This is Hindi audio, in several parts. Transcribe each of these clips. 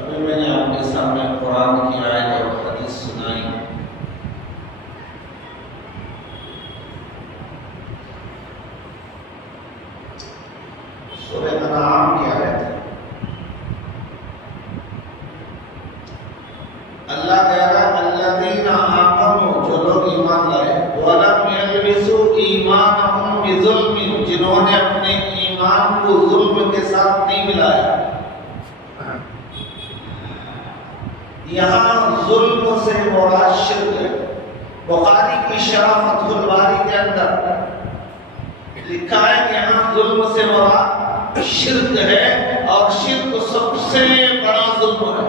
अभी मैंने आपके सामने कुरान की आयत और हदीस सुनाई। सूरह अनआम की आयत है। अल्लाह कह रहा है अल्लज़ीना आमनू, जो लोग ईमान लाए, वलम यल्बिसू ईमानहुम बिजुल्मिन, जिन्होंने अपने ईमान को जुल्म के साथ नहीं मिलाया। यहाँ जुल्म से मुराद शिर्क है। बुखारी की शरह फतहुल बारी के अंदर लिखा है कि यहाँ जुल्म से मुराद शिर्क है और शिर्क सबसे बड़ा जुल्म है।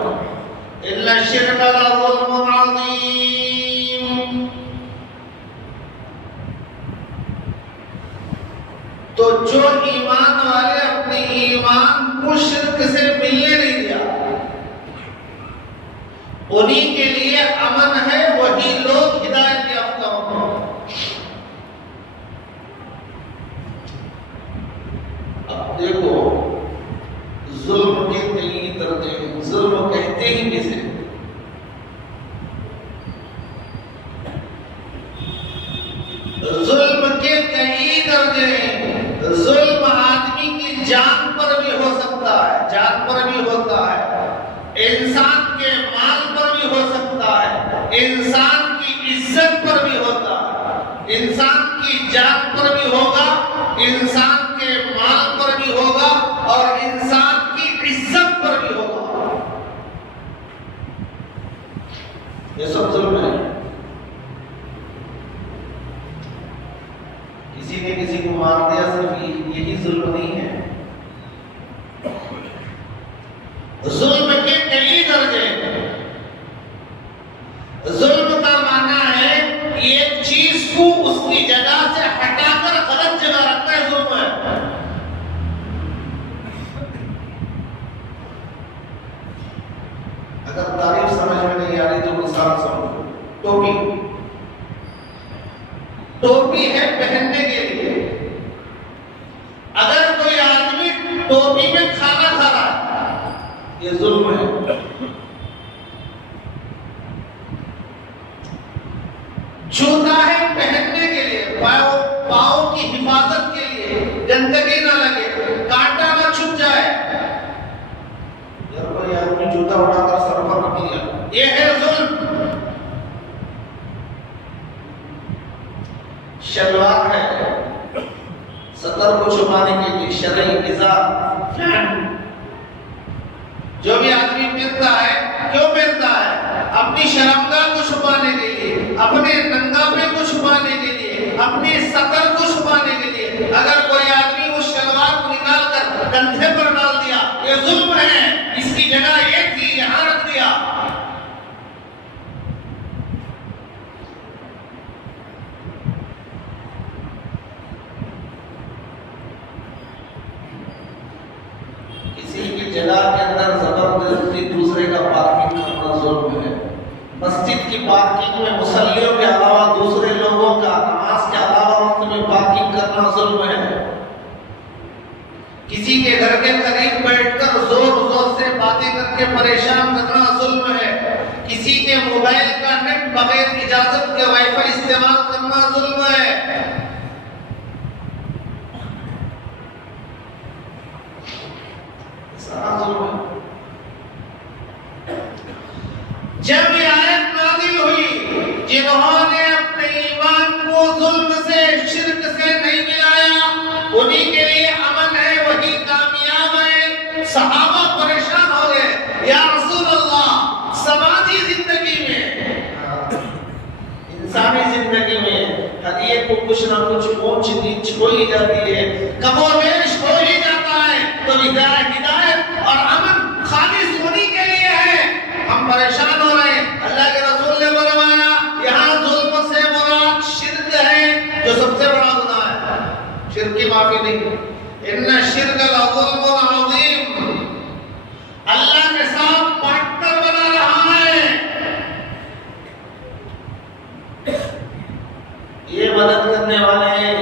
इल्ला शिर्क लज़ुल्मुन अज़ीम। तो जो ईमान वाले अपने ईमान को शिर्क से मिलने नहीं दिया, उन्हीं के लिए अमन है, वही लोग हिदायत याफ्ता होंगे। अब देखो, जुल्म के कई दर्जे, जुल्म कहते ही किसे? जुल्म के कई दर्जे हैं। जुल्म आदमी की जान पर भी हो सकता है, जान पर भी होता है, इंसान के माल पर भी हो सकता है, इंसान की इज्जत पर भी होता है, इंसान की जान पर भी होगा, इंसान के माल पर भी होगा और इंसान की इज्जत पर भी होगा। ये सब जुल्म है। किसी ने किसी को मार दिया, सिर्फ यही जुल्म नहीं है। जुल्म के कई दर्जे हैं। जुल्म का माना है एक चीज को उसकी जगह से हटाकर गलत जगह रखना है, जुल्म है। अगर तारीफ समझ में नहीं आ रही तो मिसाल समझो। टोपी, टोपी है पहनने के लिए। अगर कोई आदमी टोपी में खाना खा रहा है, ये जुल्म है। जूता है पहनने के लिए, पाँव की हिफाजत के लिए, गंदगी ना लगे, कांटा ना छुप जाए। यार कोई आदमी जूता उठाकर सर पर रख दिया, ये है जुल्म। शलवार है सतर को छुपाने के लिए, शरई इज़ार, जो भी आदमी पहनता है, क्यों पहनता है? अपनी शर्मगाह को छुपाने के लिए, अपने नंगापे को छुपाने के लिए, अपनी सतर को छुपाने के लिए। अगर कोई आदमी उस शलवार को निकाल कर कंधे पर डाल दिया, ये जुल्म है। इसकी जगह ये थी, यहां रख दिया। किसी की जगह के अंदर जबरदस्ती दूसरे का पार्किंग करना जुल्म है। मस्जिद की पार्किंग में मुसल्लियों के अलावा दूसरे लोगों का नमाज के अलावा वक्त में पार्किंग करना जुल्म है। किसी के घर के करीब बैठकर जोर जोर से बातें करके परेशान करना जुल्म है। किसी के मोबाइल का नेट बगैर इजाजत के वाईफाई इस्तेमाल करना जुल्म है। जब ये आयत नाज़िल हुई, जिन्होंने अपने ईमान को जुल्म से, शिर्क से नहीं मिलाया, उन्हीं के लिए अमन है, वही कामयाब है। सहाबा परेशान हो गए, या रसूल अल्लाह, समाजी जिंदगी में, इंसानी जिंदगी में हर एक को कुछ ना कुछ ऊंच नीच हो ही जाती है, कमोबेश हो ही जाता है। तो हिदायत और अमन खालिस उन्हीं के लिए है। हम परेशान हो रहे हैं। अल्लाह के रसूल ने फरमाया, यहाँ जुल्म से मुराद शिर्क है, जो सबसे बड़ा गुनाह है। शिर्क की माफी नहीं। इन्ना शिर्क लज़ुल्मुन अज़ीम। अल्लाह के साथ पार्टनर बना रहा है। ये मदद करने वाले हैं,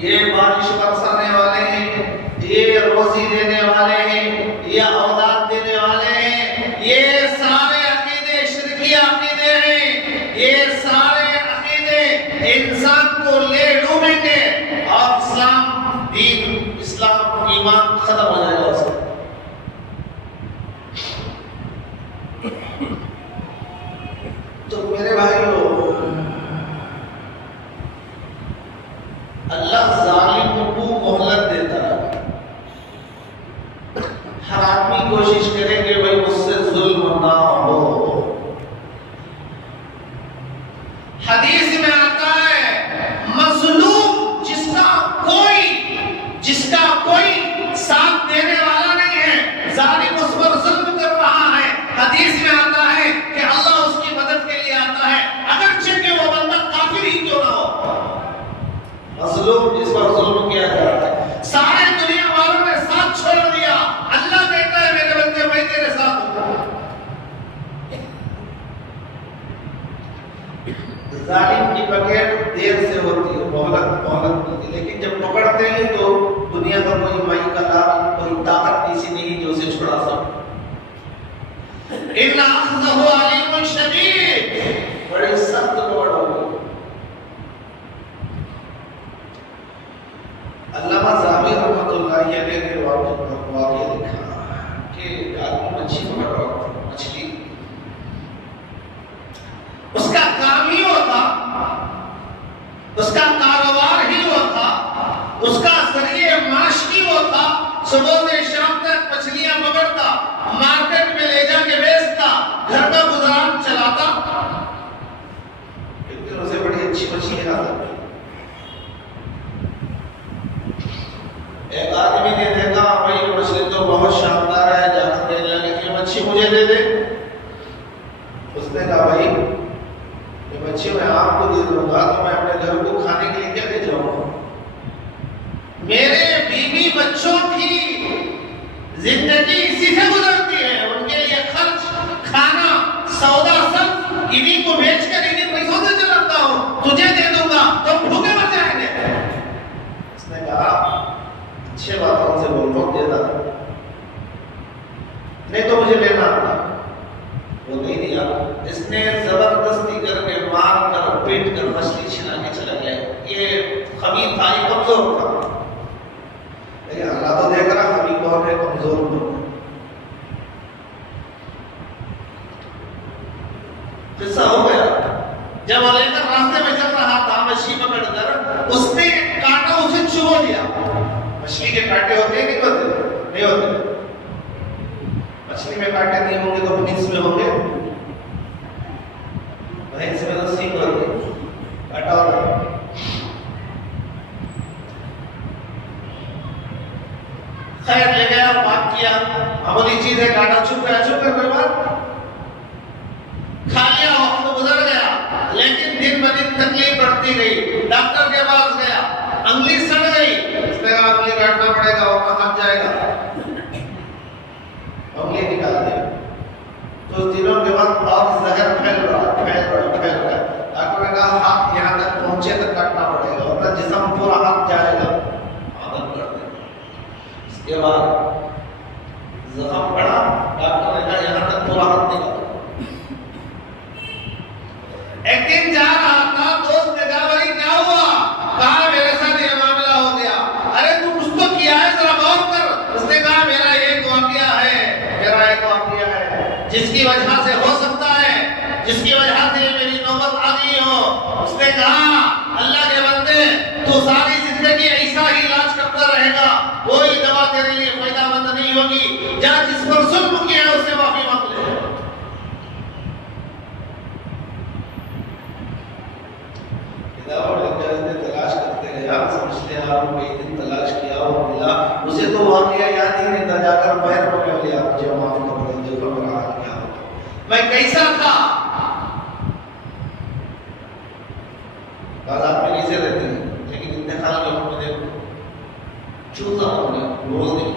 ये बारिश बरसाने वाले हैं, ये रोजी देने वाले हैं, ये औलाद देने वाले हैं, ये सारे अकीदे शिरकी अकीदे हैं। ये सारे अकीदे इंसान को ले डूबेंगे और इस्लाम दीन, इस्लाम ईमान खत्म हो जाएगा उसका। तो मेरे भाइयों, अल्लाह जालिम को मोहलत देता है। हर आदमी कोशिश करे कि भाई मुझसे जुल्म ना हो। हदीस में आता है, मजलूम जिसका कोई साथ देने वाला नहीं है, जालिम उस पर जुल्म कर रहा है। हदीस में आता है कि अल्लाह उसकी मदद के लिए आता है, अगरचे कि वो बंदा काफिर ही क्यों ना हो। मजलूम जिस पर जुल्म किया जा रहा है, सारे दुनिया वालों ने साथ छोड़ दिया, अल्लाह कहता है मेरे बंदे मैं तेरे साथ हूं। जालिम की पकड़ देर से होती है, मोहलत होती है, लेकिन जब पकड़ते हैं तो दुनिया का कोई माई का लाल, कोई ताकत ऐसी नहीं जो उसे छुड़ा सके। इन्ना अख़्ज़हु अलीमुन शदीद, बड़े सख्त पकड़ होगी। अल्लामा ज़ाबी रहमतुल्लाह अलैहि ने वाक़या लिखा कि आदमी मच्छी पकड़ रहा था, मछली, उसका काम ही होता, उसका कारोबार ही होता, उसका जरिए माश ही होता। सुबह से शाम तक मछलियां पकड़ता, मार्केट में ले जाके बेचता, घर का गुजारा चलाता। एक दिन उसे बड़ी अच्छी मछली हाथ मुझे लेना था, वो नहीं दिया। इसने जबरदस्ती करके मार कर पीट कर मछली छिना के चला गया। ये खबीर था, ये कमजोर था, लेकिन अल्लाह तो देख रहा खबीर कौन है, कमजोर कौन है। किस्सा हो गया, जब वो लेकर रास्ते में चल रहा था मछली पकड़कर, उसने कांटा उसे चुभो दिया। मछली के कांटे होते नहीं होते, नहीं होते। मछली में कांटे नहीं होंगे तो भैंस में होंगे, भैंस में तो सींग होती, कांटा होता। खैर ले गया, बात किया, मामूली चीज है, कांटा चुभ गया, चुभ कर कोई बात, खा लिया, वक्त तो गुजर गया। लेकिन दिन ब दिन तकलीफ बढ़ती गई। डॉक्टर के पास गया, अंगली सड़ गई, उसने कहा अंगली काटना पड़ेगा, वरना हाथ जाएगा। अंगली निकाल दिया। तो दिनों के बाद और जहर फैल रहा। डॉक्टर ने कहा हाथ यहाँ तक पहुंचे तक काटना पड़ेगा, वरना जिस्म पूरा हाथ जाएगा। आदत कर दे। इसके बाद जख्म पड़ा, डॉक्टर ने कहा यहाँ तक पूरा हाथ निकाल। एक दिन जा रहा था, दोस्त ने कहा भाई क्या हुआ? कहा मेरे साथ ये मामला हो गया। अरे तू कुछ तो किया है, जरा गौर कर। उसने कहा मेरा एक वाकया है जिसकी वजह से हो सकता है, जिसकी वजह से मेरी नौबत आ गई हो। उसने कहा अल्लाह के बंदे, तू सारी जिंदगी ऐसा ही इलाज करता रहेगा, कोई दवा तेरे लिए फायदेमंद नहीं होगी। जा जिस पर जुल्म किया है उससे माफी मांग ले। तलाश करते गया, समझते आप कई दिन तलाश किया और मिला। उसे तो वाकया याद ही नहीं था, जाकर पैर पकड़ लिया, मुझे माफ कर दो, देखो मेरा हाल क्या हो, मैं कैसा था। बात आप में नीचे रहते हैं, लेकिन इंतकाल में हमने देखो चूता हमने बोल दी,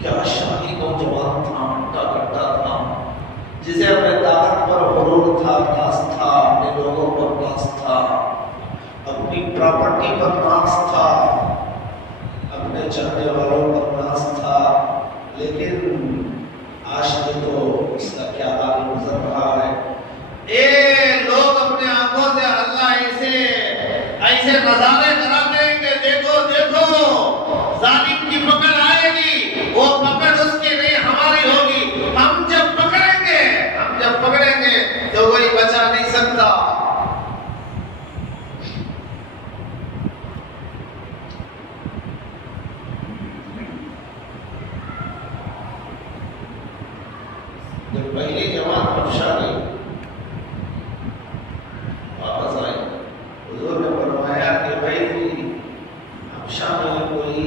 क्या शाही नौजवान था, हट्टा कट्टा था, जिसे अपने ताकत पर गुरूर था, नाज था, अपने लोगों पर नाज था, अपनी प्रॉपर्टी पर नाज था, अपने चाहने वालों पर नाज था। लेकिन आज तो उसका क्या हाल गुजर रहा है। ये लोग अपने आंखों से अल्लाह ऐसे नजारे करा देंगे, देखो देखो जालिम की पकड़ आएगी, वो पकड़ उसकी नहीं हमारी होगी। हम जब पकड़ेंगे तो कोई बचा नहीं सकता। जब पहली जमात हबशा गई, वापस आई, हुजूर ने फरमाया कि भाई हबशा में कोई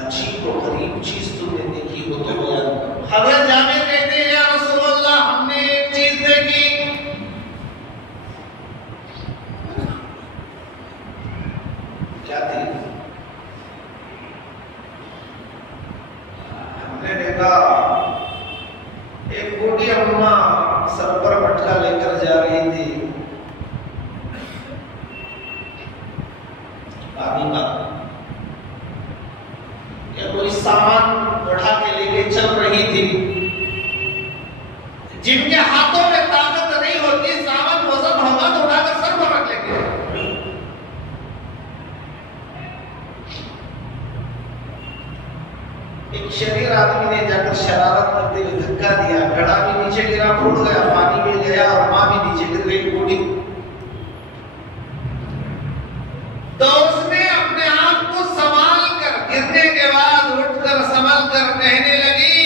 अजीब और गरीब चीज तुमने देखी हो तो बयान करो। हजरत जाबिर कहते हैं या रसूलल्लाह, हमने एक चीज देखी। क्या थी? हमने देखा एक बूढ़ी अम्मा सर पर मटका लेकर जा रही थी, पानी का या कोई सामान उठा के लेके चल रही थी। जिनके हाथों में ताकत नहीं होती, सामान वजन होगा तो उठाकर सर पर रख लेंगे। एक शरीर आदमी ने जाकर शरारत करते हुए धक्का दिया, घड़ा भी नीचे गिरा, फूट गया, पानी में गया और मां भी नीचे गिर गई, बूढ़ी। तो उसने अपने आप को संभाल कर, गिरने के बाद उठकर संभल कर कहने लगी,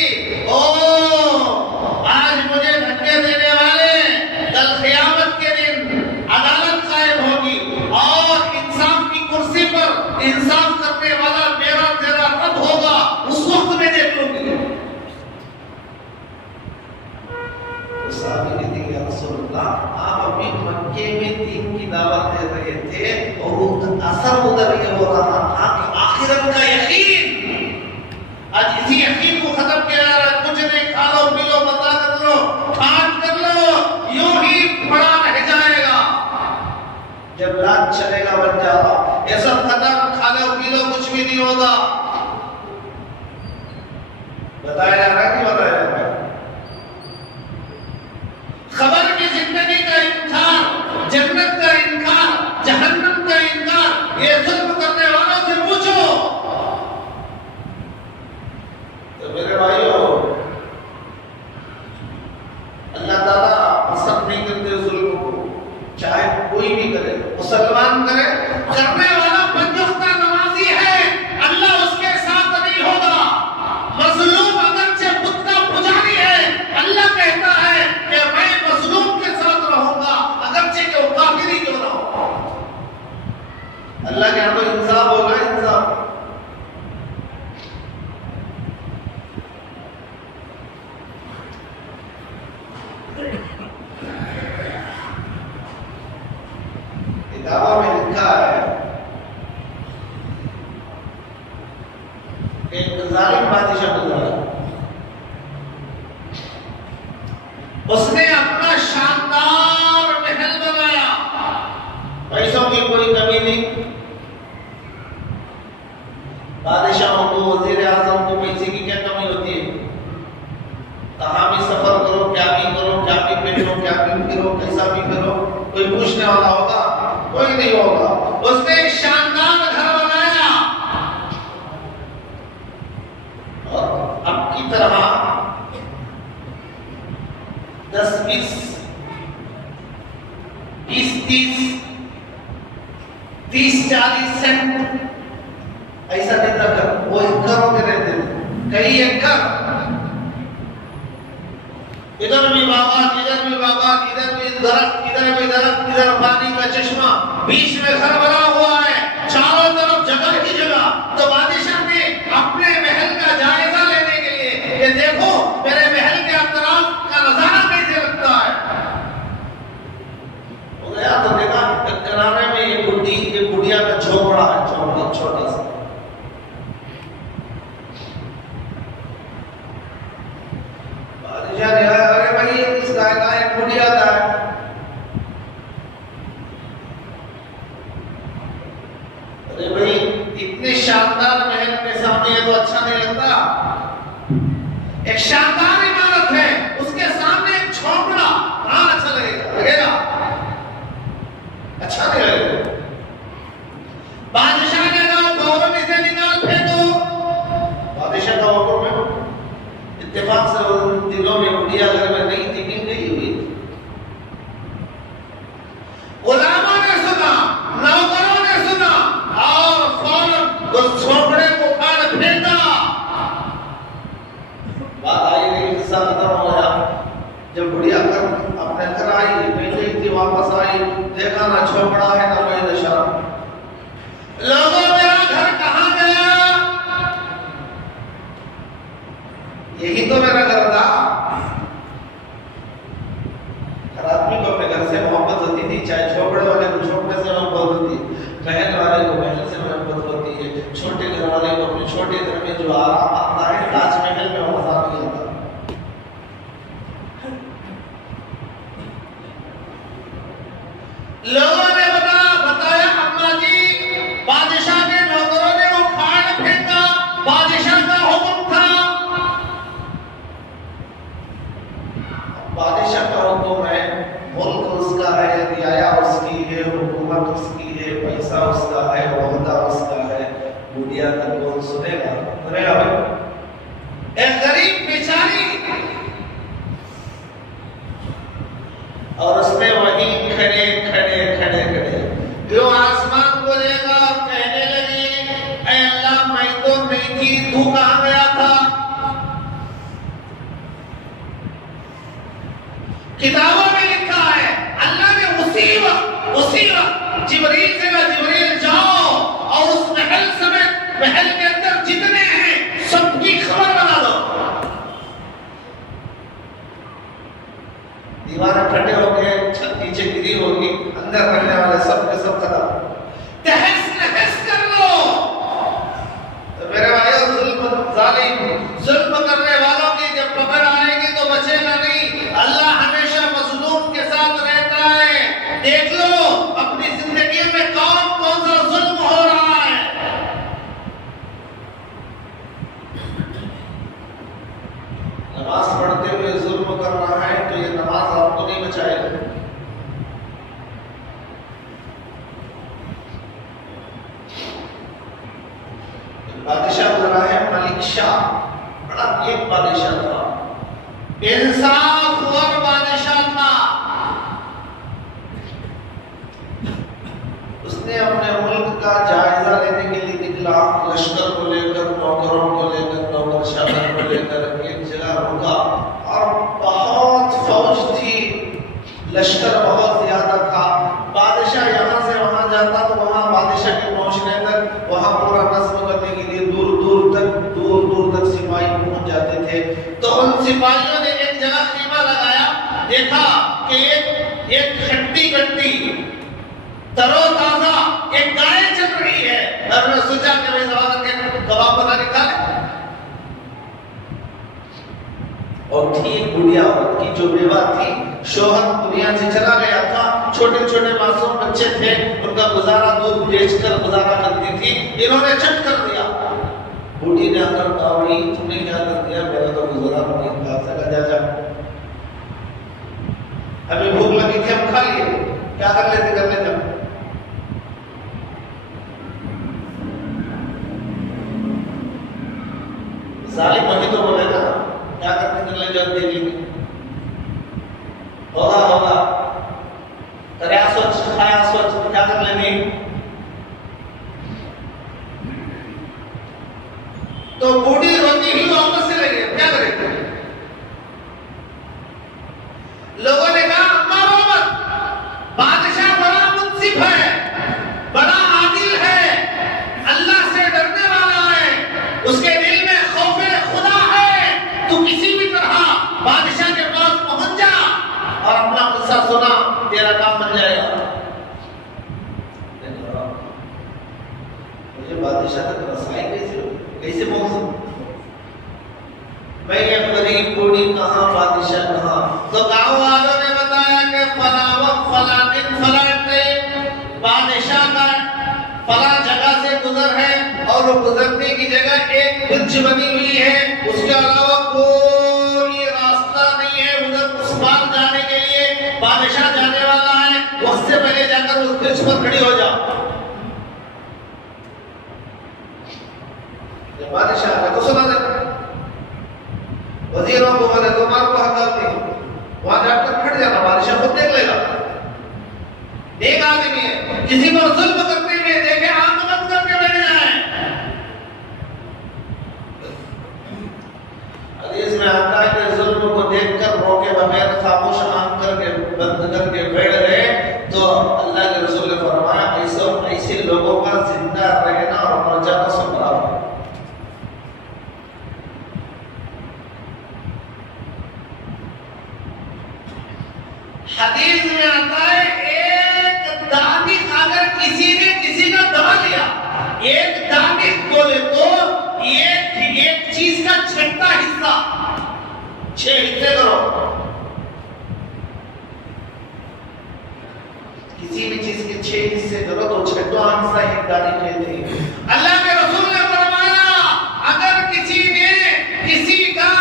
ओ आज मुझे धक्के देने वाले, कल क़यामत के दिन अदालत कायम होगी और इंसाफ की कुर्सी पर इंसाफ करने वाला मेरा तेरा रब होगा, उस वक्त में देख लूंगी। आप अभी मक्के में दीन की दावत दे रहे थे और असर उधर ये हो रहा था कि आखिरत का यकीन, आज इसी यकीन को खत्म किया जा रहा है। कुछ नहीं, खा लो पी लो, मजा कर लो, ठाट कर लो, यूं ही पड़ा रह जाएगा। जब रात चलेगा बन जाएगा, ये सब खत्म, खा लो पी लो, कुछ भी नहीं होगा। बताया जा रहा है कि बताया जा रहा है? जिंदगी का इनकार, जन्नत का इनकार, जहन्नम का इनकार, ये जुल्म करने वालों से पूछो। तो मेरे भाइयों, अल्लाह ताला पसंद नहीं करते जुल्म को, चाहे कोई भी करे, मुसलमान करे, करने वाला पंजुख्ता नमाजी है, अल्लाह उसके साथ नहीं होगा। मजलूम अगरचे बुत का पुजारी है, अल्लाह कहता है कि मैं मजलूम के साथ रहूंगा, अगरचे के वो काफिर ही क्यों ना हो। अल्लाह के यहाँ तो इंसाफ होगा, इंसाफ। किताबों में लिखा है एक जालिम बादशाह गुजरा, उसने अपना शानदार महल बनाया, पैसों की कोई कमी नहीं। बादशाहों को, वजीर आजम को पैसे की क्या कमी होती है? कहाँ भी सफर करो, क्या भी करो, क्या भी पहनो, क्या भी करो, कैसा भी करो, कोई पूछने वाला होगा? कोई नहीं होगा। उसने एक शानदार घर बनाया और अब की तरह 10-20, 20-30, 30-40 सेंट ऐसा देता कर, वो एकड़ों के रहते थे, कई एकड़, इधर भी बागान, इधर भी बागान, इधर भी दरख्त, इधर भी दरख्त, इधर पानी का चश्मा, बीच में घर बना हुआ है, चारों तरफ जगह ही जगह। तो बादशाह ने अपने महल का जायजा लेने के लिए, ये देखो मेरे महल के अतराफ का नजारा कैसे लगता है, वो गया तो देखा किनारे में ये गुड़िया का झोपड़ा है, झोपड़ा छोटा सा। बादशाह ने कहा, अरे भाई इस गाय का एक गुड़िया का है। अरे भाई इतने शानदार महल के सामने ये तो अच्छा नहीं लगता। एक शानदार इमारत है, उसके सामने एक झोपड़ा, हाँ अच्छा लगेगा, लगेगा? अच्छा नहीं लगेगा। बादशाह ने कहा फौरन इसे निकाल फेंको। बादशाह का हुक्म है, इत्तेफाक से उन दिनों में गुड़िया घर में नहीं थी, गिन गई हुई। गुलामों ने सुना, नौकरों ने सुना और फौरन उस झोपड़े को उखाड़ फेंका। बात आई नहीं, किस्सा खत्म हो गया। जब गुड़िया घर अपने घर आई, मिल गई थी, वापस आई, देखा ना झोपड़ा है ना कोई नशा। लोगों मेरा घर कहाँ गया? यही तो मेरा घर था। हर आदमी को अपने घर से मोहब्बत होती थी, चाहे झोपड़े वाले को झोपड़े से मोहब्बत होती है, महल वाले को महल से मोहब्बत होती है, छोटे घर वाले को अपने छोटे घर में जो आराम आता है, ताजमहल में वो मजा नहीं आता। लोगों ने बताया अम्मा जी, बादशाह के नौकरों ने उखाड़ फेंका, बादशाह का हुक्म था। बादशाह का हुक्म है, मुल्क उसका है, रियाया उसकी है, हुकूमत उसकी है, पैसा उसका है, ओहदा उसका है, दुनिया का कौन सुनेगा? सुनेगा भाई? एक गरीब बेचारी, और उसने वहीं खड़े जो आसमान को देखा, कहने लगी, ऐ अल्लाह मैं तो नहीं थी, तू कहाँ गया था? किताबों में लिखा है अल्लाह ने उसी वक्त जिब्रील से कहा, जिब्रील जाओ और उस महल समेत महल के अंदर जितने हैं सबकी खबर बना दो। दीवारें फटे हो गए, छत नीचे गिरी होगी, अंदर रहने वाले सब के सब खत्म, तहस नहस कर लो। तो मेरे भाइयों, जुल्म करने वालों की जब पकड़ आएगी तो बचेगा नहीं। अल्लाह हमेशा मजलूम बादशाह गुजरा है मलिक शाह, बड़ा नेक बादशाह था, इंसाफवर बादशाह था। उसने अपने मुल्क का जायजा लेने के लिए निकला, लश्कर को लेकर, नौकरों को लेकर, नौकरशाहों को लेकर एक जगह रुका और बहुत फौज थी, लश्कर बहुत ज्यादा था। बादशाह यहाँ से वहां जाता तो वहां बादशाह के पहुंचने तक, वहां पूरा नस्म करने के लिए दूर दूर तक सिपाही पहुंच जाते थे। तो उन सिपाहियों ने एक जगह खीमा लगाया, देखा कि एक खट्टी गट्टी तरोताजा एक गाय चल रही है, और उन्होंने सोचा कि भाई दवा करके कबाब बना निकाले। और थी एक बुढ़िया औरत की जो बेवा थी, शौहर दुनिया से चला गया था, छोटे छोटे मासूम बच्चे थे, उनका गुजारा दूध बेचकर गुजारा करती थी। इन्होंने चट कर दिया। बूढ़ी ने आकर कहा, भाई तुमने क्या कर दिया, मेरा तो गुजारा नहीं था। चला जा हमें भूख लगी थी, हम खा लिए, क्या कर लेते कर लेते। जालिम वही तो बोलेगा, क्या करते कर ले जाओ, देख लेंगे, होगा कराया सोच, खाया सोच, क्या कर लेंगे। तो बूढ़ी रोती ही वापस से लगी, क्या करेंगे। लोगों ने कहा अम्मा रो मत, बादशाह बड़ा मुंसिफ है, बड़ा आदिल है, अल्लाह से डरने वाला है, उसके दिल में खौफे खुदा है, तू किसी भी तरह बादशाह के पास पहुंच जा और अपना गुस्सा सुना, तेरा काम बन जाएगा। मुझे बादशाह तक रसाई कैसे पहुंचूं, मैं ये गरीब बूढ़ी कहाँ, बादशाह कहाँ। तो गांव वालों ने बताया कि फला वक्त फला दिन फला टाइम बादशाह का फला जगह से गुजर है, और वो गुजरने की जगह एक ब्रिज बनी हुई है, उसके अलावा कोई रास्ता नहीं है उधर उस पार जाने के लिए। बादशाह जाने वाला है, वक्त से पहले जाकर उस ब्रिज पर खड़ी हो जाओ। बादशाह को सुना दे, वजीरों को बोले तुम्हारे को हक नहीं, वहां जाकर खड़ जाना, बादशाह खुद देख लेगा। एक आदमी है, किसी पर जुल्म करते हुए देखे, आंख बंद करके बैठ जाए। हदीस में आता है कि जुल्म को देखकर रोके बगैर खामोश आंख करके बंद करके बैठ गए तो अल्लाह के रसूल ने फरमाया ऐसे लोगों का जिंदा रहना और मर जाना सब बराबर है। हदीस में आता है एक दानिश अगर किसी ने किसी का दबा लिया, एक दानिश बोले तो एक चीज का छठा हिस्सा, 6 हिस्से करो, किसी भी चीज के 6 हिस्से करो तो छठवां हिस्सा एक दानिश लेते हैं। अल्लाह के रसूल ने फरमाया अगर किसी ने किसी का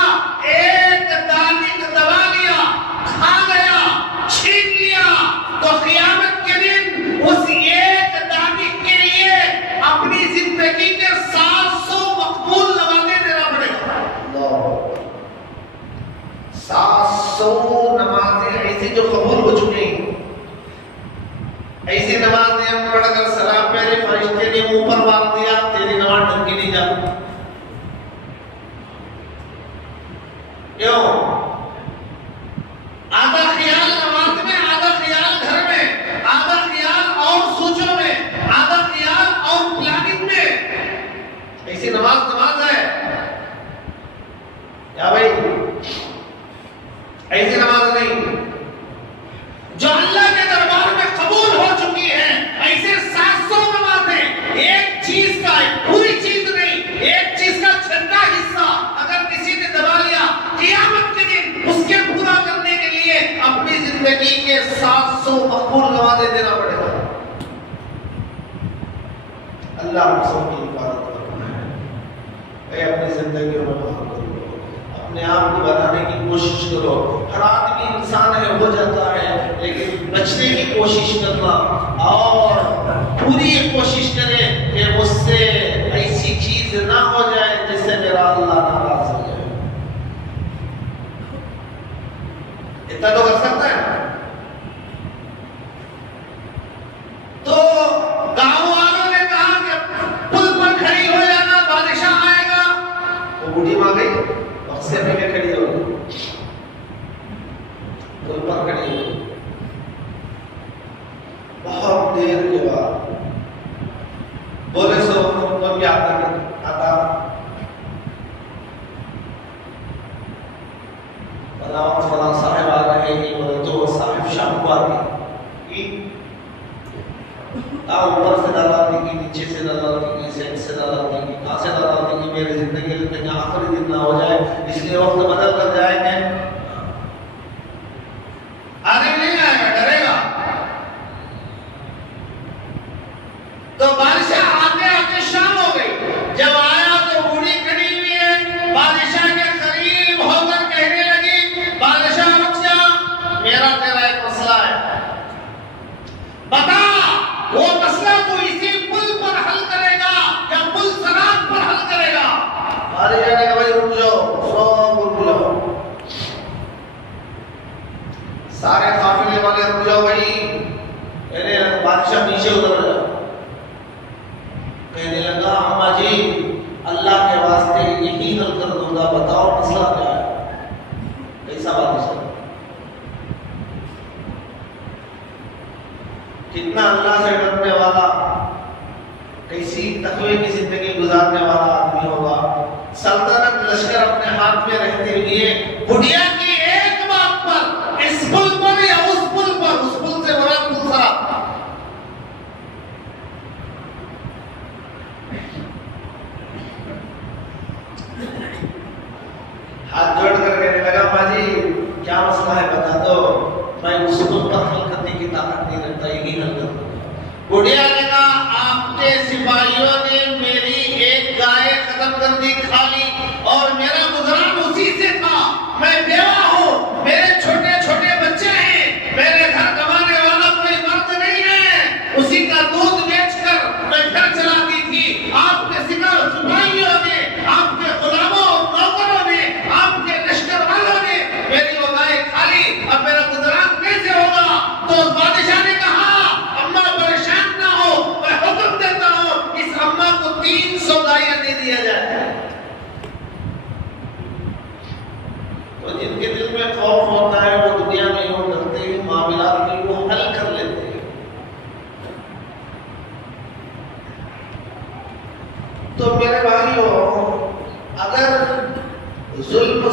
एक दानिश दबा लिया, खा गया, छीन लिया, तो क़यामत के दिन उस एक दानिश के लिए अपनी जिंदगी के 700 मकबूल नमाज़ें देना पड़ेगा। 700 नमाज़ें ऐसी जो कबूल हो चुकी हैं, ऐसी नमाज़ें हम पढ़कर सलाम पहले फरिश्ते ने मुंह पर मार दिया, तेरी नमाज ढंगी नहीं जाती। क्यों? आधा ख्याल नमाज में, आधा ख्याल घर में, आधा ख्याल और सोचों में, आधा ख्याल और प्लानिंग में। ऐसी नमाज है क्या भाई? ऐसी नमाज नहीं जो अल्लाह के दरबार में कबूल हो चुकी है। ऐसे 700 नमाजें, एक चीज का, पूरी चीज नहीं, एक चीज का छठा हिस्सा अगर किसी ने दबा लिया, क़यामत के दिन उसके पूरा करने के लिए अपनी जिंदगी के 700 मकबूल नमाज़ें देना पड़ेगा। अल्लाह हम सबकी हिफाजत करना है। अपनी जिंदगी में अपने आप को बनाने की कोशिश करो। हर आदमी इंसान है, हो जाता है, लेकिन बचने की कोशिश करना और पूरी कोशिश करें कि मुझसे ऐसी चीज ना अल्लाह नाराज हो जाए। इतना तो कर सकता है। तो गांव वालों ने कहा कि पुल पर खड़ी हो जाना, बादशाह आएगा। वो बूढ़ी मां गई, बक्से में खड़ी हो गई, पुल पर खड़ी हो गई। बहुत देर के बाद बोले सो तुमको क्या आता फला साहब आ रहे हैं। बोले तो साहब शाम को आते ऊपर से डालती की, नीचे से डालती की, सेट से डालती की, कहाँ से डालती की, मेरी जिंदगी आखिरी दिन ना हो जाए इसलिए वक्त बदल कर जाएंगे। आगे नहीं आएगा, डरेगा। तो बादशाह आते आते शाम हो गई। जब आया तो बूढ़ी खड़ी हुई है, बादशाह के करीब होकर कहने लगी, बादशाह रुक जा, मेरा तेरा एक मसला है, बता वो मसला तो इसी पुल पर हल करेगा या पुल सरात पर हल करेगा। बादशाह ने कहा भाई रुक जाओ, सब बुलाओ, सारे काफिले वाले रुक जाओ भाई। कहने बादशाह पीछे उतर गया, कहने लगा अम्मा जी अल्लाह के वास्ते यही हल कर दूंगा, बताओ मसला क्या है। कैसा बादशाह, कितना अल्लाह से डरने वाला, कैसी तकवे की जिंदगी गुजारने वाला आदमी होगा। सल्तनत लश्कर अपने हाथ में रहते हुए बुढ़िया की एक बात पर, इस पुल पर या उस पुल पर, उस पुल से बड़ा पुल सरात, हाथ जोड़ कर कहने लगा माँ जी क्या मसला है बता दो, मैं उस पुल पर हल करने की ताकत नहीं रखता, यही हल कर दूंगा। बुढ़िया ने कहा आपके सिपाहियों ने मेरी एक गाय खत्म कर दी, खाली, और मेरा गुजरान उसी से था। मैं बेवा हूँ, मेरे छोटे छोटे बच्चे हैं, मेरे घर कमाने वाला कोई मर्द नहीं है, उसी का दूध बेचकर मैं घर चलाती थी। आपके सिपाहियों ने, आपके गुलामों नौकरों ने, आपके लश्कर वालों ने मेरी वो गाय खाली, अब मेरा गुजरान कैसे होगा। तो बादशाह ने कहा अम्मा परेशान ना हो, मैं हुक्म देता हूँ इस अम्मा को 300 गायें दे दिया जाए। तो जिनके दिल में खौफ होता है वो दुनिया में यूं डरते हैं, मामलात में वो हल कर लेते हैं। तो मेरे भाइयों, अगर जुल्म,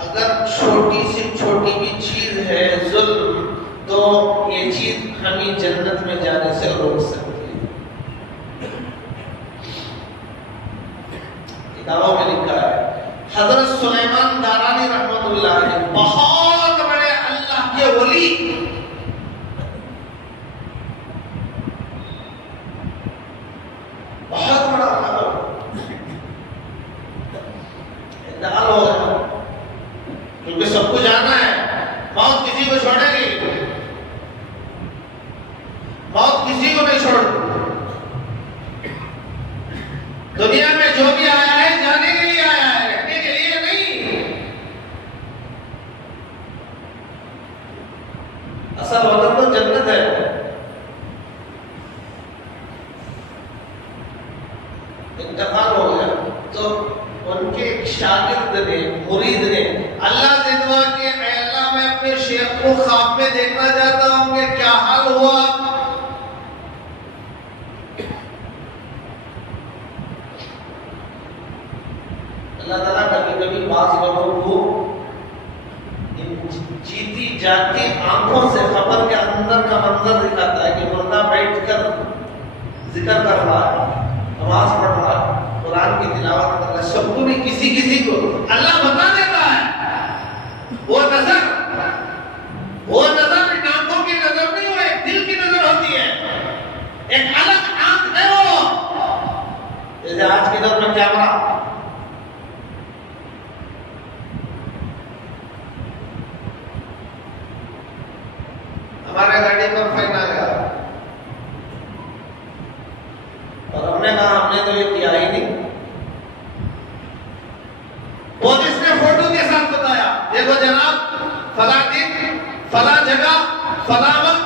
अगर छोटी से छोटी भी चीज है जुल्म, तो ये चीज हमें जन्नत में जाने से रोक सकती है। किताबों में लिखा है हजरत सुलेमान दारानी रहमतुल्लाह अलैह बहुत बड़े अल्लाह के वली, बहुत बड़ा इंतकाल हो गया, क्योंकि सबको जाना है, मौत किसी को छोड़ेगी, मौत किसी को नहीं छोड़ती। दुनिया में जो भी आया है जाने के लिए आया है, रहने के लिए नहीं। असल वतन तो जन्नत है। इंतकाल हो गया तो उनके एक शागिर्द ने, मुरीद ने अल्लाह से दुआ की, अल्लाह मैं अपने शेख को ख्वाब में देखना चाहता हूं कि क्या हाल हुआ। अल्लाह ताला कभी-कभी बाज़ लोगों को जीती जाती आंखों से खबर के अंदर का मंजर दिखाता है कि मुर्दा बैठकर जिक्र कर रहा है, नमाज पढ़ रहा है, कुरान की तिलावत कर रहा है, सबको नहीं, किसी किसी को अल्लाह बता देता है। वो नजर इन आंखों की नजर नहीं, वो एक दिल की नजर होती है, एक अलग आंख है वो। जैसे आज के दौर में कैमरा, हमारे गाड़ी पर फाइन आ गया और हमने कहा हमने तो ये किया ही नहीं, फला वक्त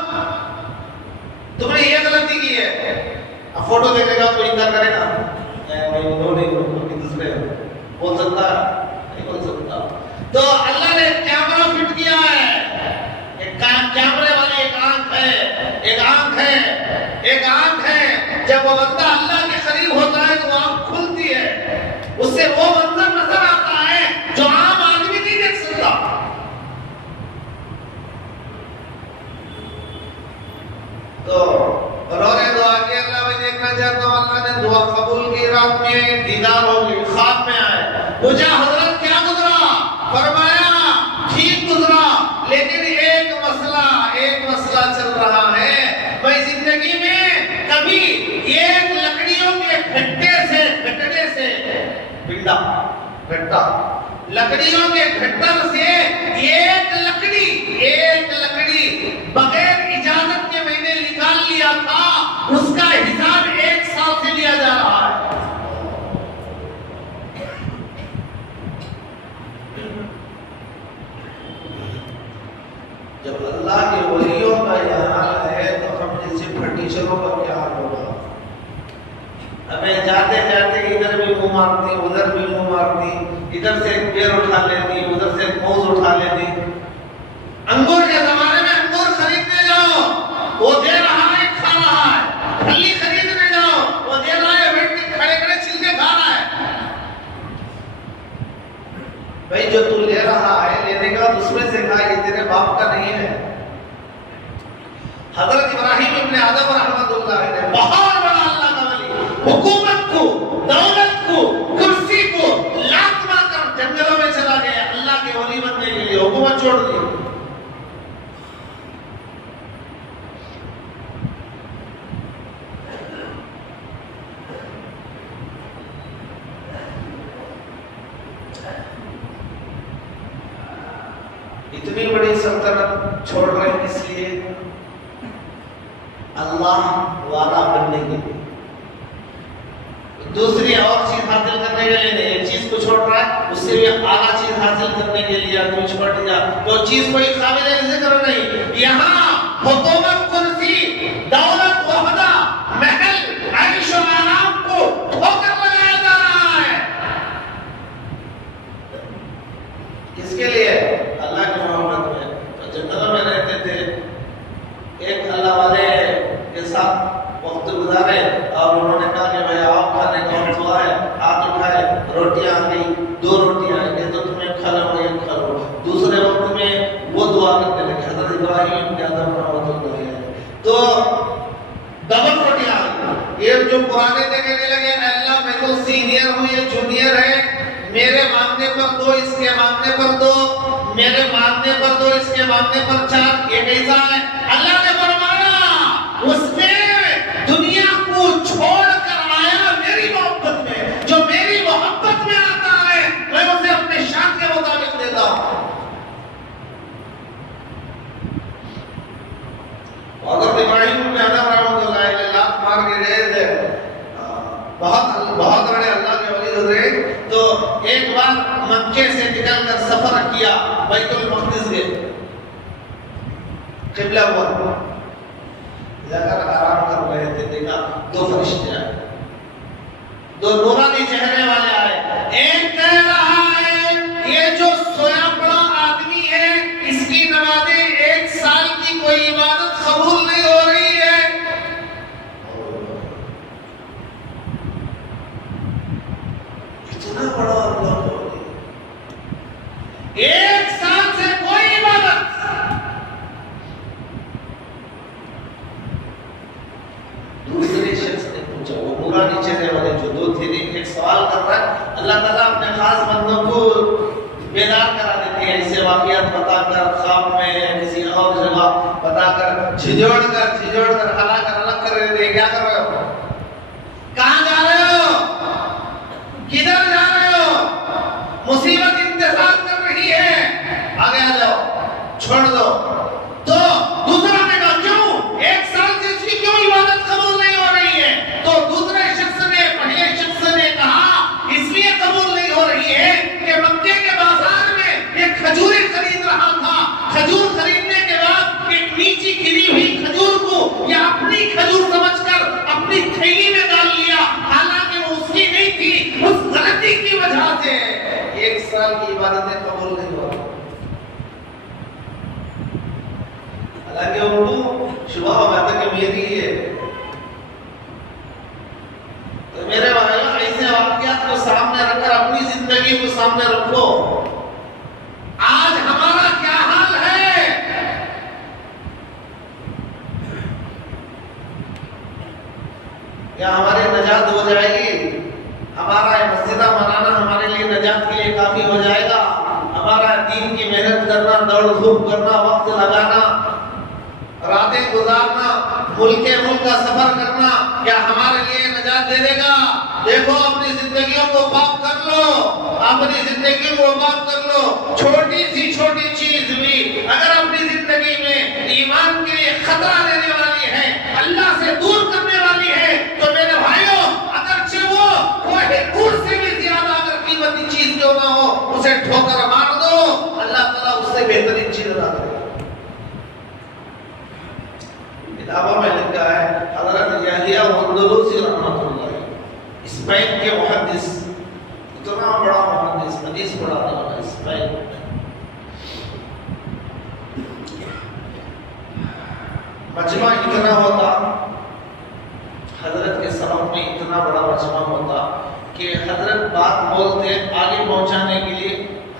तुमने ये गलती की है। अब फोटो देखेगा तो इनकार करेगा, दूसरे बोल सकता है, नहीं बोल सकता। तो अल्लाह ने कैमरा फिट किया है, एक कैमरे वाली एक आंख है, एक आंख है। जब वो बंदा अल्लाह के करीब होता है तो आंख खुलती है, उससे वो मंजर नजर आता है जो आम आदमी नहीं देख सकता। तो उन्होंने दुआ की, अल्लाह मैं देखना चाहता हूँ। अल्लाह ने दुआ कबूल की, रात में दीदार हो गई, ख्वाब में आए, पूछा हजरत क्या गुजरा? फरमाया ठीक गुजरा, लेकिन एक मसला चल रहा है। मैं जिंदगी में कभी एक लकड़ियों के गट्टे से लकड़ियों के गट्टर से एक लकड़ी बगैर इजाजत के मैंने निकाल लिया था, उसका हिसाब 1 साल से लिया जा रहा है। जब अल्लाह के वलियों का यह हाल है तो हम जैसे फर्नीचरों का क्या हाल होगा? हमें जाते जाते इधर भी मुंह मारती, उधर भी मुंह मारती, इधर से पैर उठा लेती, उधर से पौध उठा लेती। अंगूर के जमाने में अंगूर खरीदने जाओ, वो दे रहा है खा रहा है। फली खरीदने जाओ, वो दे रहा है बैठ के खड़े छिलके खा रहा है। भाई जो तू ले रहा है, लेने के बाद उसमें से खा, ये तेरे बाप का नहीं है। हजरत इब्राहिम इब्न आदम रहमतुल्लाह ने बहुत बड़ा अल्लाह का वली, हुकूमत को, दौलत को, कुर्सी को लात मारकर जंगलों में चला गया अल्लाह के वली बनने के लिए, हुकूमत छोड़ दी। इतनी बड़ी सल्तनत छोड़ रहे हैं इसलिए अल्लाह वाला बनने के लिए, दूसरी और चीज हासिल करने के लिए नहीं। एक चीज को छोड़ रहा है, उससे भी आला चीज हासिल करने के लिए आदमी छोड़ दिया तो चीज कोई काबिल जिक्र नहीं। यहाँ हुकूमत, कुर्सी, दौलत, वहदा, महल, ऐश और आराम को ठोकर लगाया जा रहा है। किसके लिए? अल्लाह के मोहब्बत में। तो जंगलों में रहते थे, एक अल्लाह वाले के साथ वक्त गुजारे और उन्होंने कहा कि भाई आओ खाने का वक्त हुआ है। हाथ उठाए, रोटियां आ गई, 2 रोटियां आई, तो तुम्हें खा लो, एक खा लो। दूसरे वक्त में वो दुआ करने लगे, हजरत इब्राहिम इब्न आदम रहमतुल्लाह अलैह, तो डबल रोटियां आ गई। ये जो पुराने थे कहने लगे अल्लाह मैं तो सीनियर हूँ, ये जूनियर है, मेरे मांगने पर 2, इसके मांगने पर 2, मेरे मांगने पर 2, इसके मांगने पर 4, ये कैसा है? अल्लाह ने फरमाया उसने दुनिया को छोड़कर आया मेरी मोहब्बत में, जो मेरी मोहब्बत में आता है मैं उसे अपने शान के मुताबिक देता हूं। अगर इब्राहिम ने आदम रहमतुल्लाह अलैह लात मार के गए थे, बहुत बड़े अल्लाह के वली गुजरे, तो एक बार मक्के से निकलकर सफर किया, बैतुल मक़दिस गए, किबला हुआ, जाकर आराम कर रहे थे, देखा 2 फरिश्ते आए, 2 नूरानी चेहरे वाले आए। एक कह रहा है ये जो सोया पड़ा आदमी है, इसकी नमाज़ें 1 साल की कोई इबादत कबूल नहीं हो रही है। इतना बड़ा अल्लाह को 1 साल से कोई इबादत। दूसरे शख्स ने पूछा, वो नूरानी चेहरे वाले जो 2 थे, एक सवाल कर रहा है। अल्लाह ताला अपने खास बंदों को बेदार करा देते हैं, ऐसे वाक़ियात बताकर, ख्वाब में किसी और जगह बताकर, झिझोड़ कर अलग कर देते हैं। क्या कर रहे हो? कहाँ जा रहे हो? किधर जा रहे हो? मुसीबत इंतजार कर रही है, आगे आ जाओ, छोड़ दो। तो दूसरा ने कहा क्यों? 1 साल से इसकी क्यों इबादत कबूल नहीं हो रही है? तो दूसरे शख्स ने, पहले शख्स ने कहा इसलिए कबूल नहीं हो रही है कि मक्के के बाजार में एक खजूरें खरीद रहा था, खजूर खरीदने के बाद एक नीची साल की इबादतें कबूल नहीं हो रही। हालांकि उनको शुबह होगा था कि मेरी है। तो मेरे भाइयों, ऐसे वाक़यात को सामने रखकर अपनी जिंदगी को सामने रखो। आज हमारा क्या हाल है? क्या हमारी नजात हो जाएगी? हमारा मस्जिदा बनाना हमारे लिए नजात के लिए काफी हो जाएगा? हमारा दीन की मेहनत करना, दौड़ धूप करना, वक्त लगाना, रातें गुजारना, मुल्के मुल्क का सफर करना, क्या हमारे लिए नजात दे देगा? देखो, अपनी जिंदगियों को पाक कर लो, अपनी जिंदगी को पाक कर लो। छोटी सी छोटी चीज भी अगर अपनी जिंदगी में ईमान के लिए खतरा देने वाली है, अल्लाह से दूर करने वाली है, तो मेरे भाइयों, अगर वो कोई दूर से भी ज्यादा अगर कीमती चीज क्यों ना हो, उसे ठोकर मार दो, अल्लाह ताला उससे बेहतरीन चीज अदा करेगा। किताबों में लिखा है, हज़रत यहया अंदलूसी रहमतुल्लाह, स्पेन के मुहद्दिस, इतना बड़ा मुहद्दिस, हदीस पढ़ाने वाला स्पेन में, मजमा इतना होता, हजरत के सबक में इतना बड़ा मजमा होता कि हजरत बात बोलते आगे पहुंचाने के लिए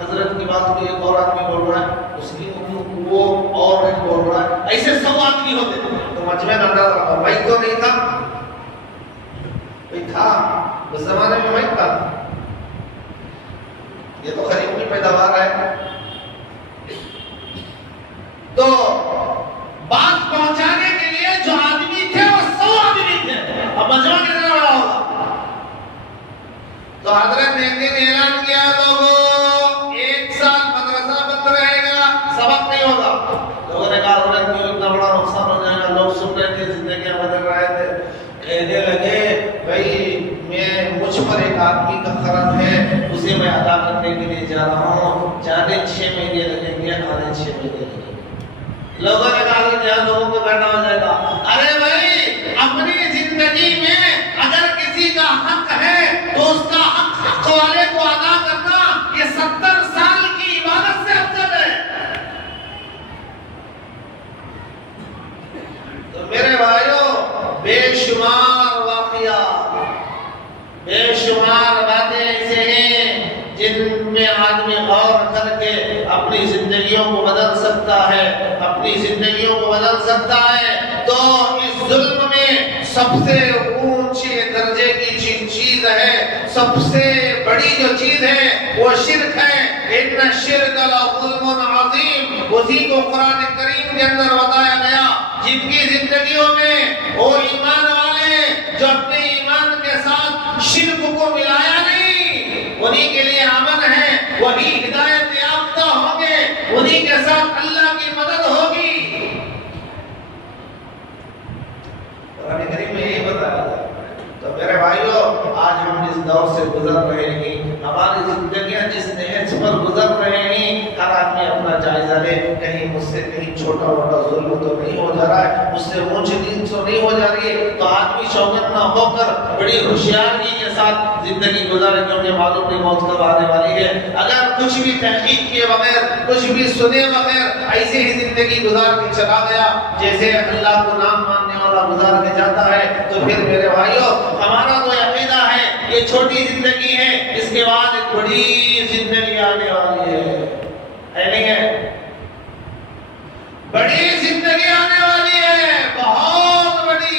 हजरत की बात को एक और आदमी बोल रहा है, उसकी वो और एक बोल रहा है, ऐसे 100 आदमी होते। तो मजमे में अंदाजा लगा, माइक तो नहीं था, कोई था उस जमाने में, माइक था, ये तो खरीफ की पैदावार है। तो बात पहुंचाने के लिए जो आदमी थे वो 100 आदमी थे। अब मजमा कितना बड़ा होगा? तो हजरत ने एक दिन ऐलान किया, लोगों 1 साल मदरसा बंद रहेगा, सबक नहीं होगा। लोगों ने कहा, हजरत क्यों, इतना बड़ा नुकसान हो जाएगा? लोग सुन रहे थे, जिंदगी बदल रहे थे, कहने लगे, भाई मुझ पर एक आदमी का खर्च है, उसे मैं अदा करने के लिए जा रहा हूँ, जाने 6 महीने लगेंगे, आने 6 महीने लगेंगे। लोगों ने कहा, लोगों को बैठा हो जाएगा। अरे भाई, अपनी जिंदगी में अगर किसी का हक है तो उसका हक वाले को अदा करना ये 70 साल की इबादत से अफजल है। तो मेरे भाइयों, बेशुमार वाक़िया, बेशुमार बातें ऐसे हैं जिनमें आदमी गौर करके अपनी जिंदगियों को बदल सकता है, अपनी जिंदगियों को बदल सकता है। तो इस जुल्म में सबसे ऊंचे दर्जे की चीज है, सबसे बड़ी जो चीज है वो शिर्क है। इन्ना शिर्क लज़ुल्मुन अज़ीम, उसी को कुरान करीम के अंदर बताया गया। जिनकी जिंदगियों में वो ईमान वाले जो अपने ईमान के साथ शिर्क को मिलाया नहीं, उन्हीं के लिए अमन है, वही हिदायत याफ्ता होंगे, उन्हीं के साथ अल्लाह की मदद होगी। कुरान करीम में यही बताया। तो मेरे भाइयों, आज हम जिस दौर से गुजर रहे हैं, हमारी जिंदगियां जिस नहज पर गुजर रहे हैं, हर आदमी अपना जायजा ले, कहीं मुझसे कहीं छोटा मोटा जुल्म तो नहीं हो जा रहा है, मुझसे ऊंच नीच तो नहीं हो जा रही है। तो आदमी शौकत ना होकर बड़ी होशियारी के साथ जिंदगी गुजारे, क्योंकि मालूम नहीं मौत कब आने वाली है। अगर कुछ भी तहकीक किए बगैर, कुछ भी सुने बगैर ऐसे ही जिंदगी गुजार के चला गया जैसे अल्लाह को नाम मानने वाला गुजार के जाता है, तो फिर मेरे भाइयों, हमारा तो अकीदा है ये छोटी जिंदगी है, इसके बाद एक बड़ी जिंदगी आने वाली है नहीं है? बड़ी जिंदगी आने वाली है, बहुत बड़ी।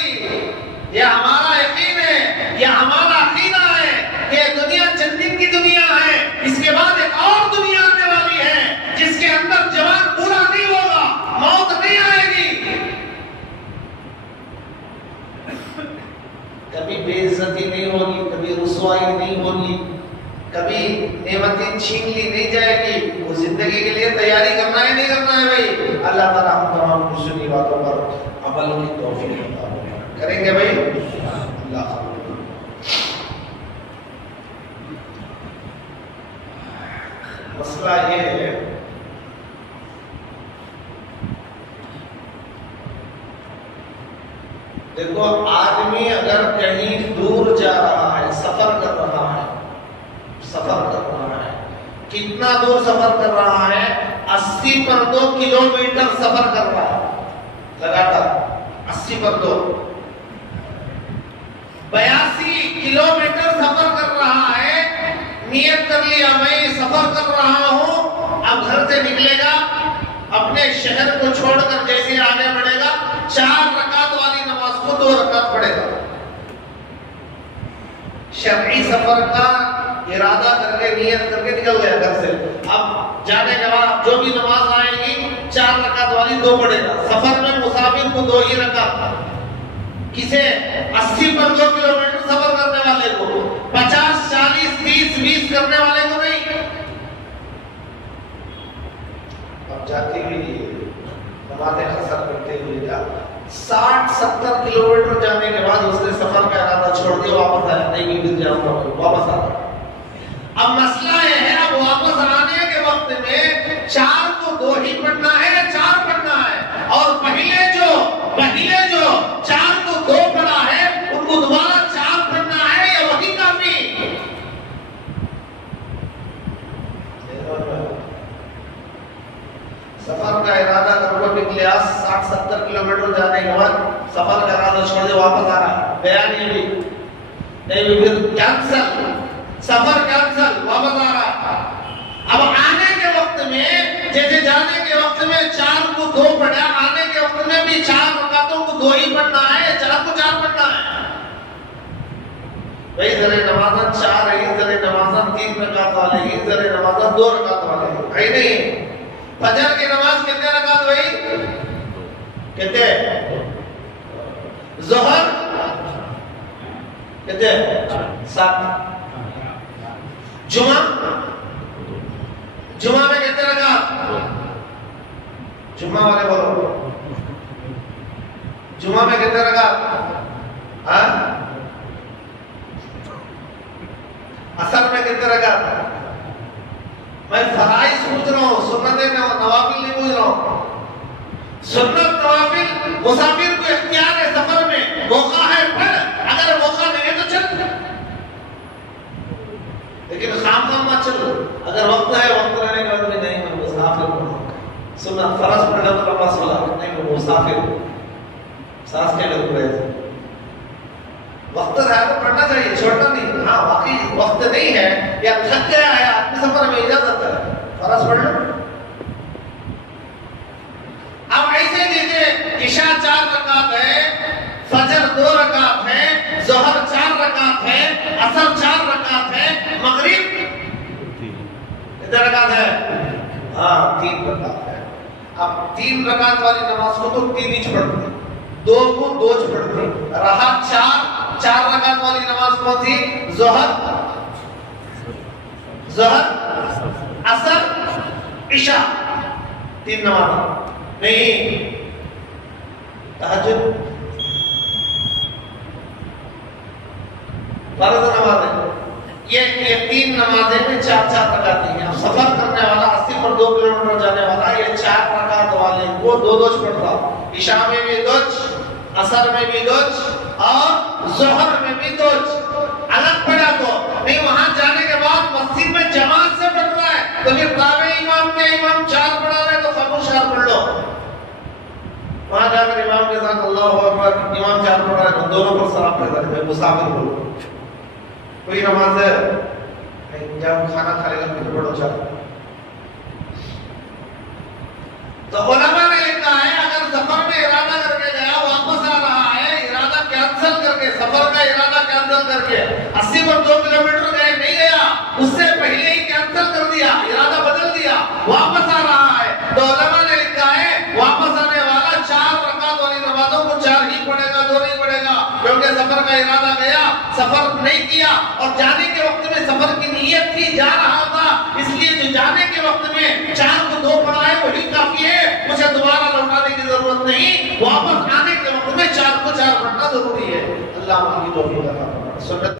ये हमारा यकीन है, ये हमारा अकीदा है कि दुनिया चंद दिन की दुनिया है, इसके बाद एक और दुनिया आने वाली है जिसके अंदर जवान पूरा नहीं होगा, मौत नहीं आएगी। कभी बेइज्जती नहीं होगी, कभी रुसवाई नहीं होगी, कभी नेमतें छीन ली नहीं जाएगी। वो जिंदगी के लिए तैयारी करना है, नहीं करना है भाई? अल्लाह ताला हम तमाम को सुनी बातों पर अमल की तौफीक अता करेंगे भाई। अल्लाह मसला ये है, देखो, आदमी अगर कहीं दूर जा रहा है, सफर कर रहा है, कितना दूर सफर कर रहा है, 80 पर 2 किलोमीटर सफर कर रहा है लगातार, 80 पर 2 82 किलोमीटर सफर कर रहा है। नियत कर लिया मैं सफर कर रहा हूं, अब घर से निकलेगा, अपने शहर को छोड़कर जैसे आगे बढ़ेगा, 4 रकात वाली नमाज को 2 रकात पढ़ेगा। शरई सफर का इरादा करके नियत करके निकल गया घर से। अब जाने के बाद जो भी नमाज आएगी 4 रकात वाली 2 पढ़ेगा। सफर में मुसाफिर को 2 ही रकात, किसे 80 पर 2 किलोमीटर सफर करने वाले को, 50, 40, 30, 20 करने वाले को नहीं। अब जाती हुई नमाज़ें असर करते हुए 60-70 किलोमीटर जाने के बाद उसने सफर का इरादा छोड़ दिया, वापस आया, नहीं फिर जाऊंगा, वापस आ गया। अब मसला यह है, अब वापस आने के वक्त में 4 को 2 ही पढ़ना है या 4 पढ़ना है, और पहले जो 4 को 2 पढ़ा है उनको दोबारा 4 पढ़ना है या वही काफी? सफर का इरादा करके निकले, 60-70 किलोमीटर जाने के बाद सफर का इरादा छोड़ दे, वापस आ रहा है, गया नहीं भी फिर कैंसल, सफर कैंसल, वापस आ रहा है। अब आने के वक्त में जैसे जाने के वक्त में 4 को 2 पढ़ा, आने के वक्त में भी 4 रकातों को 2 ही पढ़ना है, 4 को 4 पढ़ना है। भाई जरे नमाज़न 4 है, जरे नमाज़न 3 रकात वाले, जरे नमाज़न 2 रकात वाले, भाई नहीं। फजर की नमाज कितने रकात भाई? कितने? ज़ोहर कितने? 7। जुमा में कितने रकात? जुमा वाले बोलो, जुमा में कितने रकात? हाँ? असर में कितने रकात? मैं फराइज पूछ रहा हूँ, सुन्नत नवाफिल नहीं पूछ रहा हूँ। सुन्नत नवाफिल मुसाफिर को इख्तियार है, सफर में मौका है पढ़, अगर मौका नहीं है तो चल, लेकिन खाम मत चल। अगर वक्त है, वक्त रहने के बाद में नहीं, मैं मुसाफिर हूँ, सुन्नत फर्ज पढ़ लो तो लंबा सोला, नहीं मैं मुसाफिर हूँ, सांस के लग रहे थे, वक्त है तो पढ़ना चाहिए, छोड़ना नहीं। हाँ बाकी वक्त नहीं है या थक गया है आदमी, सफर में इजाजत है, फर्ज पढ़ लो। अब ऐसे लीजिए, इशा 4 रकात है, फजर 2 रकात है, जोहर 4 रकात है, असर 4 रकात है, मगरिब कितने रकात है? हाँ 3 रकात है। अब 3 रकात वाली नमाज को तो 3 ही पढ़ते हैं, 2 को 2 पढ़ते हैं, रहा 4 रकात वाली नमाज कौन थी? जोहर, असर, इशा, 3 नमाज नहीं। तहज्जुद फर्ज नमाज है, ये 3 नमाजें में 4-4 रकात हैं। अब सफर करने वाला 80 पर 2 किलोमीटर जाने वाला ये 4 रकात वाले को 2-2 पढ़ता, इशा में भी 2, असर में भी 2 और जोहर में भी 2 अलग पढ़ा। तो नहीं वहां जाने के बाद मस्जिद में जमात से पढ़ रहा है तो फिर ताबे इमाम के इमाम 4 पढ़ा रहे तो खामोश 4 पढ़ लो। वहां जाकर इमाम के साथ अल्लाहु अकबर, इमाम 4 पढ़ रहा है तो दोनों पर सलाम पढ़ रहे हैं, मुसाफिर बोलो। कोई नमाज है नहीं, जब खाना खा लेगा फिर पढ़ो 4। तो उलमा ने लिखा है, अगर सफर में इरादा करके गया, वापस आ रहा है, इरादा कैंसिल करके, सफर का इरादा कैंसिल करके 80 पर 2 किलोमीटर गए, नहीं गया, उससे पहले ही कैंसिल कर दिया, इरादा बदल दिया, वापस आ रहा है, तो उलमा ने लिखा है वापस आने वाला 4 रकात वाली नमाजों को 4 ही पढ़ेगा, 2 नहीं पढ़ेगा, क्योंकि सफर का इरादा गया, सफर नहीं किया, और जाने के वक्त में सफर की नीयत थी, जा रहा था, इसलिए जो जाने के वक्त में 4 को 2 पढ़ा है वही काफी है, उसे दोबारा लौटाने की जरूरत नहीं, वापस आने के वक्त में 4 को 4 पढ़ना जरूरी है। अल्लाह की तौफीक अता फरमाए।